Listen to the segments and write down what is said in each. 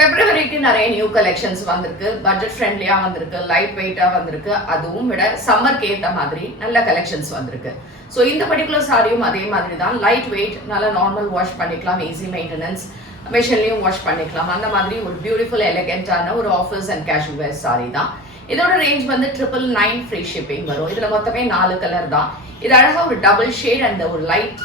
February நிறைய new collections வந்திருக்கு. Budget ஃப்ரெண்ட்லியா வந்திருக்கு, லைட் வெயிட்டா வந்திருக்கு. அதுவும் விட சம்மருக்கு ஏத்த மாதிரி நல்ல கலெக்ஷன்ஸ் வந்திருக்கு. ஸோ இந்த பர்டிகுலர் சாரியும் அதே மாதிரி தான், லைட் வெயிட், நல்ல நார்மல் வாஷ் பண்ணிக்கலாம், ஈஸி மெயின்டெனன்ஸ், மிஷின்லையும் வாஷ் பண்ணிக்கலாம். அந்த மாதிரி ஒரு பியூட்டிஃபுல் எலிகென்டான ஒரு office and casual where sorry தான். இதோட ரேஞ்ச் வந்து 999 ஃப்ரீ ஷிப்பிங் வரும். இதுல மொத்தமே 4 கலர் தான். இது அழகா ஒரு டபுள் ஷேட் அண்ட் ஒரு light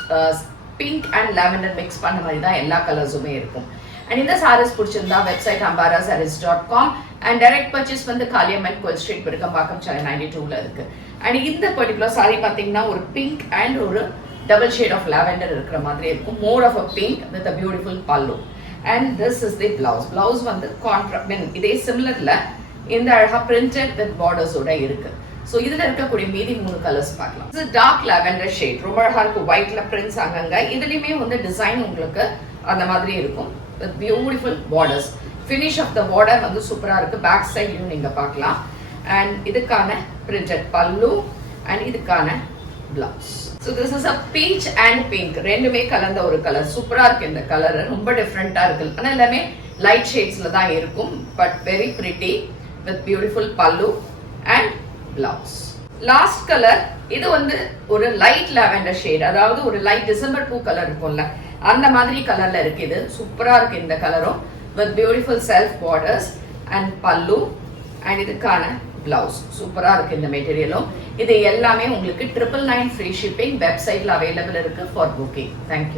pink and lavender mix பண்ண மாதிரி தான் எல்லா கலர்ஸுமே இருக்கும். அண்ட் இந்த சாரீஸ் பிடிச்சிருந்தா website ambarasarees.com and direct purchase வந்து காளியம்மன் கோயில் ஸ்ட்ரீட் பெருக்கம்பாக்கம் சென்னை 92ல இருக்கு. அண்ட் இந்த பர்டிகுலர் சாரி பாத்தீங்கன்னா ஒரு பிங்க் அண்ட் ஒரு டபுள் ஷேட் ஆஃப் லாவெண்டர் இருக்கிற மாதிரி இருக்கும். More of a pink with a beautiful pallu. And this is the blouse. Blouse வந்து இதே சிமிலர்ல இந்த அழகா பிரிண்டட் வித் பார்டர்ஸோட இருக்கு. சோ இதுல இருக்கக்கூடிய மீதி 3 கலர்ஸ் பார்க்கலாம். இது டார்க் லாவெண்டர் ஷேட், ரொம்ப அழகா இருக்கும். ஒயிட்ல பிரிண்ட்ஸ் அங்கங்க. இதுலயுமே வந்து டிசைன் உங்களுக்கு அந்த மாதிரி இருக்கும் with beautiful borders. Finish of the border வந்து சூப்பரா இருக்கு. பேக் சைட்லயும் நீங்க பார்க்கலாம். அண்ட் இதுக்கான பிரிண்டட் பல்லு அண்ட் இதுக்கான blouse. So this is a peach and pink. ரெண்டுமே கலந்த ஒரு கலர். சூப்பரா இருக்கு இந்த கலர். ரொம்ப டிஃபரெண்டா இருக்கு. ஆனா எல்லாமே லைட் ஷேட்ஸ்ல தான் இருக்கும். But very pretty with beautiful pallu and blouse. Last color, இது வந்து ஒரு லைட் லாவெண்டர் ஷேட், அதாவது ஒரு லைட் டிசம்பர் பூ கலர் இருக்கும்ல அந்த மாதிரி கலர்ல இருக்கு. இது சூப்பரா இருக்கு இந்த கலரும் with beautiful self borders and pallu and இதுக்கான blouse. சூப்பரா இருக்கு இந்த மெட்டீரியலும். இது எல்லாமே உங்களுக்கு 999 ஃப்ரீ ஷிப்பிங் வெப்சைட்ல அவைலபிள் இருக்கு ஃபார் புக்கிங். Thank you.